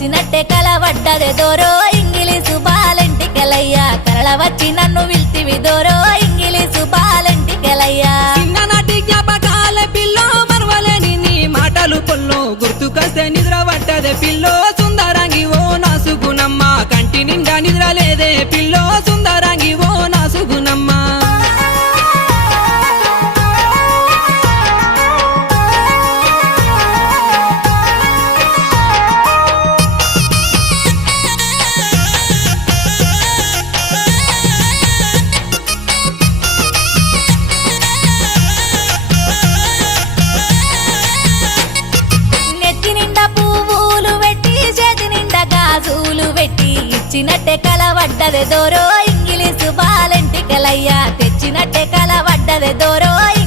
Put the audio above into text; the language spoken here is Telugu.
తెలిసినట్టే కలవడ్డదే దోరో ఇంగిలీసు బాలెంటికెలయ్యా కరళ వచ్చి నన్ను విల్తివి దోరో ఇంగిలీసు బాలెంటికెలయ్యా చిన్ననాటి జ్ఞాపకాల పిల్లో మరవలేని నీ మాటలు పొల్లో గుర్తుకొస్తే నిద్ర పట్టదే పిల్లో సుందరంగి ఓ నాసుగునమ్మ కంటి నిండా నిద్ర లేదే పిల్లో సుందరంగి ఓ నాసుగునమ్మ నెత్తి నిండా పువ్వులు పెట్టి చేతి నిండా గాజులు పెట్టి ఇచ్చినట్టే కలవడ్డదే దోరో ఇంగిలీసు బాలెంటికెలయ్యా తెచ్చినట్టే కలవడ్డదే దోరో